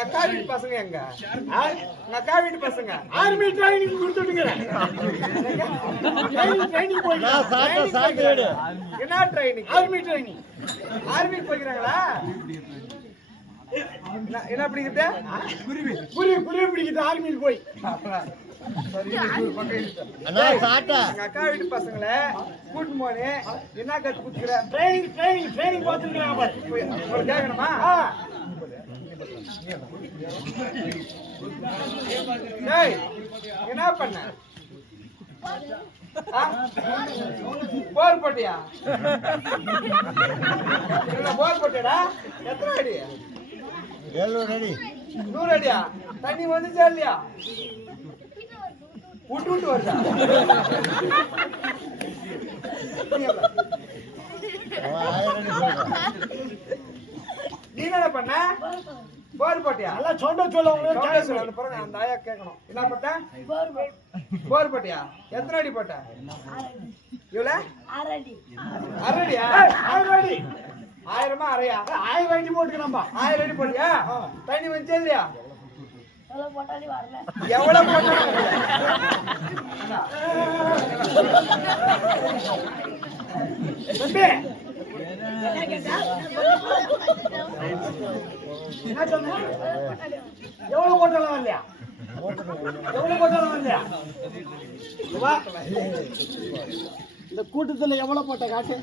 அக்கா வீட்டு பசங்க எங்க அக்கா வீட்டு பசங்க ஆர்மி ட்ரைனிங் கொடுத்துட்டுங்க. ட்ரைனிங் போய் என்ன ட்ரைனிங்? Army training. ஆர்மி போய்க்கிறாங்களா? என்ன பிடிக்குது? குருவி பிடிக்குது ஆர்மியில் போய். அக்கா வீட்டு பசங்களை கூட்டு போனே என்ன கத்து குடுக்குற? ட்ரைனிங் பார்த்துருக்காங்க. கேட்கணுமா? என்ன பண்ண? போர் போட்டியா? போர் போட்டியடா? எத்தனை அடி? 700 அடி. 100 அடியா? தண்ணி வந்துச்சா இல்லையா? விட்டு வருதா? நீ என்ன பண்ண? போர் போட்டியா? எல்லாம் சொல்ல அந்த ஆயா கேட்கணும். என்ன போட்ட? போர் போட்டியா? எத்தனை அடி போட்ட? இவ்வளவு? 6 அடியா? 1000 அடி. 1000 அறையா? 1000 அடி போட்டுக்கலாம்பா. 1000 அடி போட்டியா? தண்ணி வந்துச்சா இல்லையா? எவ்வளவு போட்டாலும் வரல. எவ்வளவு போட்டாலும் எவ்வளவு போட்டாலும் வரலையா? இந்த கூட்டத்துல எவ்வளவு போட்ட காட்டு?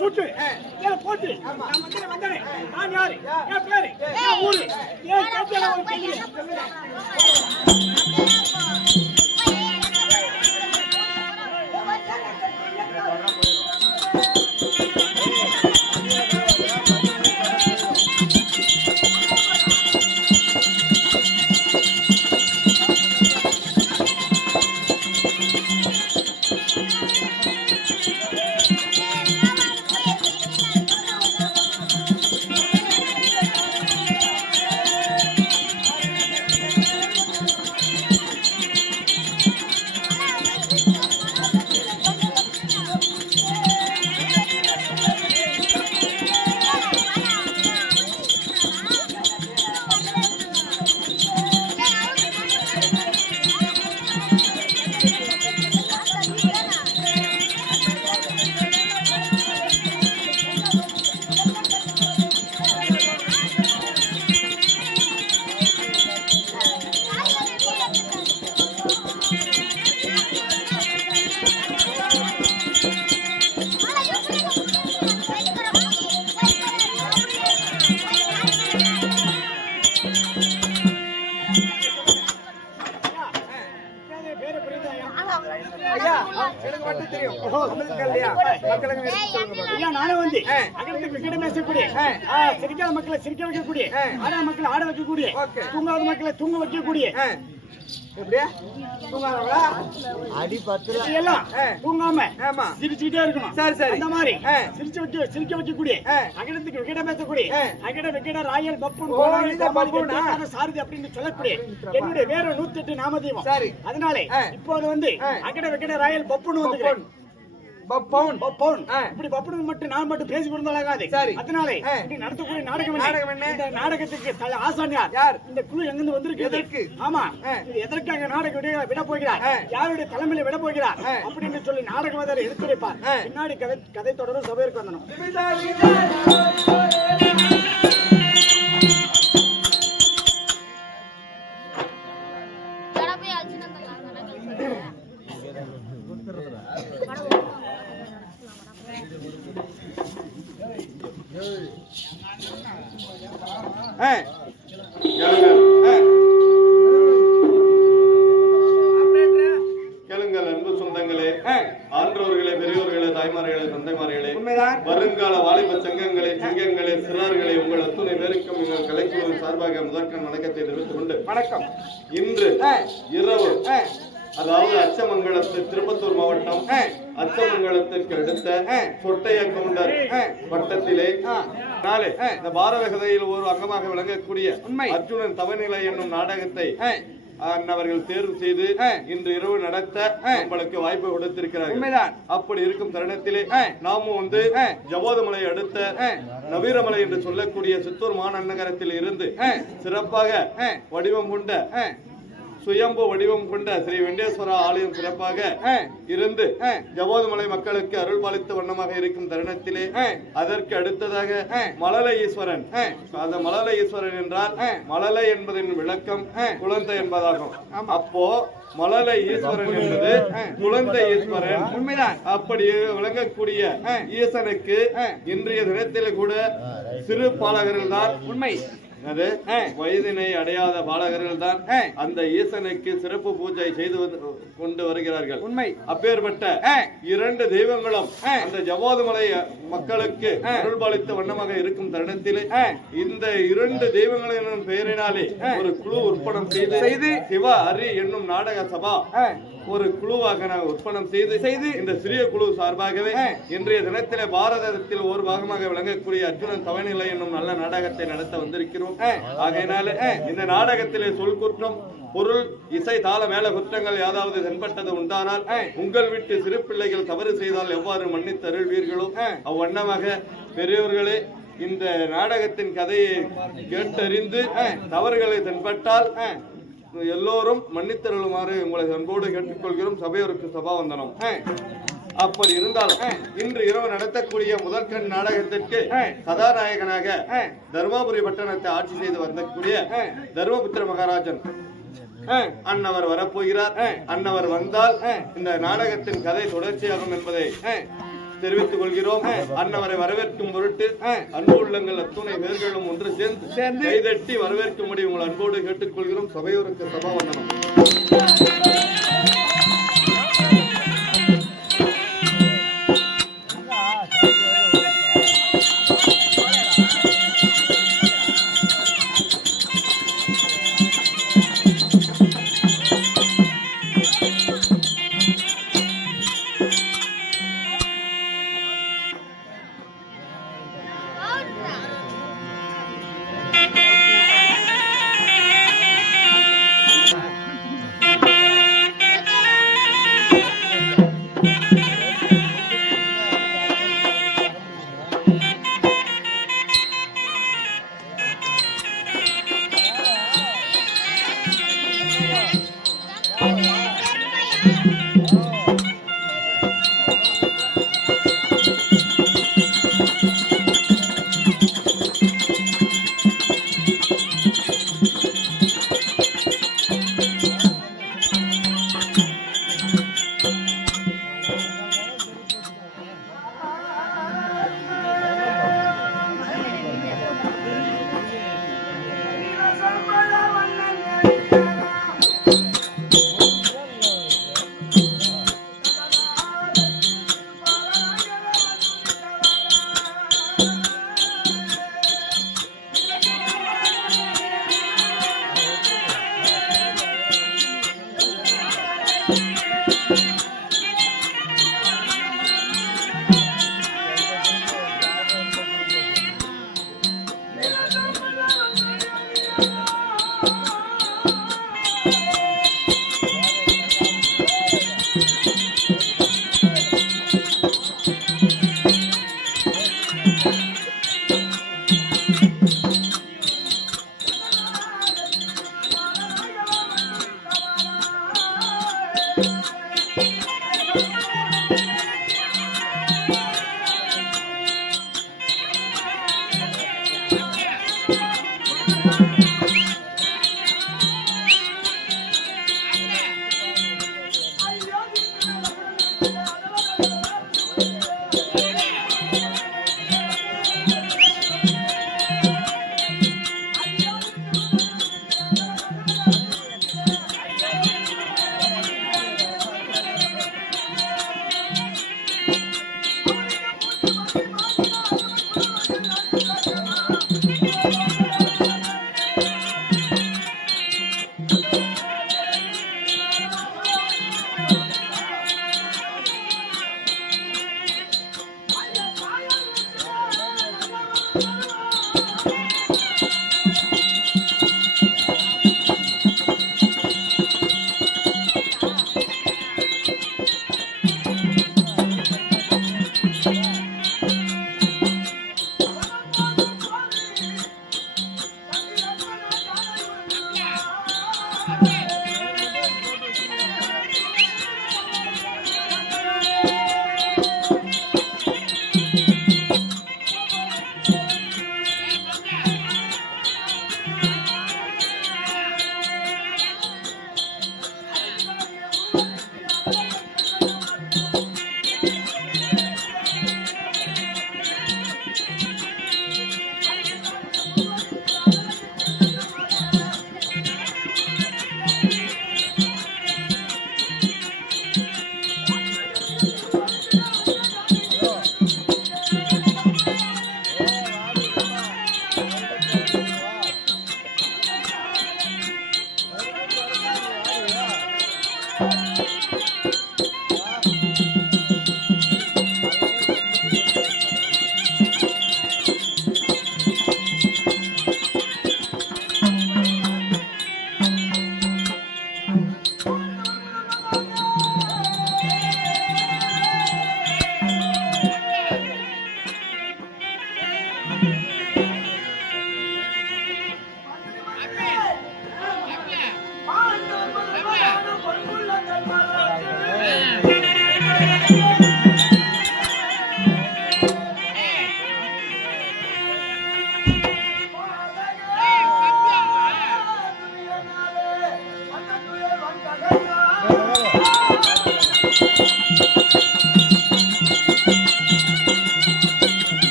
சுட்டு போட்டு வந்தேன். நான் யாரு? என் பேரு, என் ஊரு, என் நானே வந்து அகலத்துக்கு விக்கெட் பேசக்கூடிய, சிரிக்காத மக்களை சிரிக்க வைக்கக்கூடிய, ஆட மக்களை ஆட வைக்கக்கூடிய, தூங்காத மக்களை தூங்க வைக்கக்கூடிய, அடி 10 எல்லாம் தூங்காம சிரிச்சுக்கிட்டே இருக்கணும். சரி சரி. அந்த மாதிரி சிரிக்க வைக்கக்கூடிய, அகலத்துக்கு விக்கெட் பேசக்கூடிய, விக்கெட் ராயல் பப்புன் சாரதி அப்படின்னு சொல்லக்கூடிய என்னுடைய வேற 108 நாமதீபம். அதனால இப்போது வந்து அகட விக்கெட் ராயல் பப்புன்னு வந்து இப்படி பப்புனு மட்டும் நான் மட்டும் பேசி கொடுத்தாலாகாது. அதனால நடத்தக்கூடிய நாடகம் என்ன? இந்த நாடகத்துக்கு ஆசான் யார்? இந்த குழு எங்கிருந்து வந்திருக்கு? ஆமா, எதற்காக நாடகம் விட போகிறார், யாருடைய தலைமையில விட போகிறார் அப்படின்னு சொல்லி நாடகம் எடுத்துரைப்பார். பின்னாடி கதை தொடரும் சபைக்கு வந்தனும். சார்பாக முதற்கண் வணக்கத்தை தெரிவித்துக் கொண்டு வணக்கம். இன்று இரவு அதாவது அச்சமங்கலத்து திருப்பத்தூர் மாவட்டம் அச்சமங்கலத்திற்கு அடுத்த சொட்டைய கவுண்டர் வட்டத்திலே நாளை இந்த பாரத கதையில் ஒரு அங்கமாக விளங்கக்கூடிய அர்ஜுனன் தவநிலை என்னும் நாடகத்தை அவர்கள் தேர்வு செய்து இன்று இரவு நடத்த நம்மளுக்கு வாய்ப்பு கொடுத்திருக்கிறார்கள். அப்படி இருக்கும் தருணத்திலே நாமும் ஜவோதமலை அடுத்த நவீரமலை என்று சொல்லக்கூடிய சித்தூர் மாநகரத்தில் இருந்து சிறப்பாக வடிவம் கொண்ட சுயம்பு வடிவம் கொண்ட ஸ்ரீ வெங்கடேஸ்வர ஆலயம் சிறப்பாக இருந்து ஜவோதமலை மக்களுக்கு அருள் பாலித்த வண்ணமாக இருக்கும் தருணத்திலே அதற்கு அடுத்ததாக மழலை ஈஸ்வரன். அந்த மழலை ஈஸ்வரன் என்றால் மழலை என்பதின் விளக்கம் குழந்தை என்பதாகும். அப்போ மழலை ஈஸ்வரன் என்பது குழந்தை ஈஸ்வரன் உண்மைதான். அப்படி விளங்கக்கூடிய ஈசனுக்கு இன்றைய தினத்திலே கூட சிறு பாலகர்கள் தான் உண்மை வயதினை அடையாத பாலகர்கள் தான் அந்த ஈசனுக்கு சிறப்பு பூஜை செய்து கொண்டு வருகிறார்கள். உண்மை. அப்பேற்பட்ட இரண்டு தெய்வங்களும் அந்த ஜவோதமலை மக்களுக்கு அருள்பாலித்த வண்ணமாக இருக்கும் தருணத்திலே இந்த இரண்டு தெய்வங்களின் பெயரினாலே ஒரு குழு உற்பனம் செய்து சிவ ஹரி என்னும் நாடக சபா ஒரு குழுவாக நாங்கள் உற்பனம் செய்து இந்த சிறிய குழு சார்பாகவே இன்றைய தினத்திலே பாரதத்தில் ஒரு பாகமாக விளங்கக்கூடிய அர்ஜுனன் தவநிலை என்னும் நல்ல நாடகத்தை நடத்த வந்திருக்கிறோம். ஆகையினால இந்த நாடகத்திலே சொல் குற்றம் பொருள் இசை தாள மேல குற்றங்கள் ஏதாவது தென்பட்டது உண்டானால் உங்கள் வீட்டு சிறு பிள்ளைகள் தவறு செய்தால் எவ்வாறு மன்னித்து அருள்வீர்களோ அவ்வண்ணமாக பெரியவர்களே இந்த நாடகத்தின் கதையை கேட்டறிந்து தவறுகளை தென்பட்டால் எல்லோரும் மன்னித்தருளுமாறு உங்களை அன்போடு கேட்டுக்கொள்கிறோம். சபையோருக்கு சபாவந்தனம். அப்படி இருந்தாலும் இன்று இரவு நடத்தக்கூடிய முதற்கண் நாடகத்திற்கு கதாநாயகனாக தர்மபுரி பட்டணத்தை ஆட்சி செய்து வந்தக்கூடிய தர்மபுத்திர மகாராஜன் அன்னவர் வரப்போகிறார். அன்னவர் வந்தால் இந்த நாடகத்தின் கதை தொடர்ச்சியாகும் என்பதை தெரிவித்துக் கொள்கிறோம். அன்னவரை வரவேற்கும் பொருட்டு அன்பு உள்ளங்கள் அத்துணை பேர்களும் ஒன்று சேர்ந்து கைதட்டி வரவேற்கும்படி உங்கள் அன்போடு கேட்டுக்கொள்கிறோம். சபையோருக்கு சபாவந்தனம்.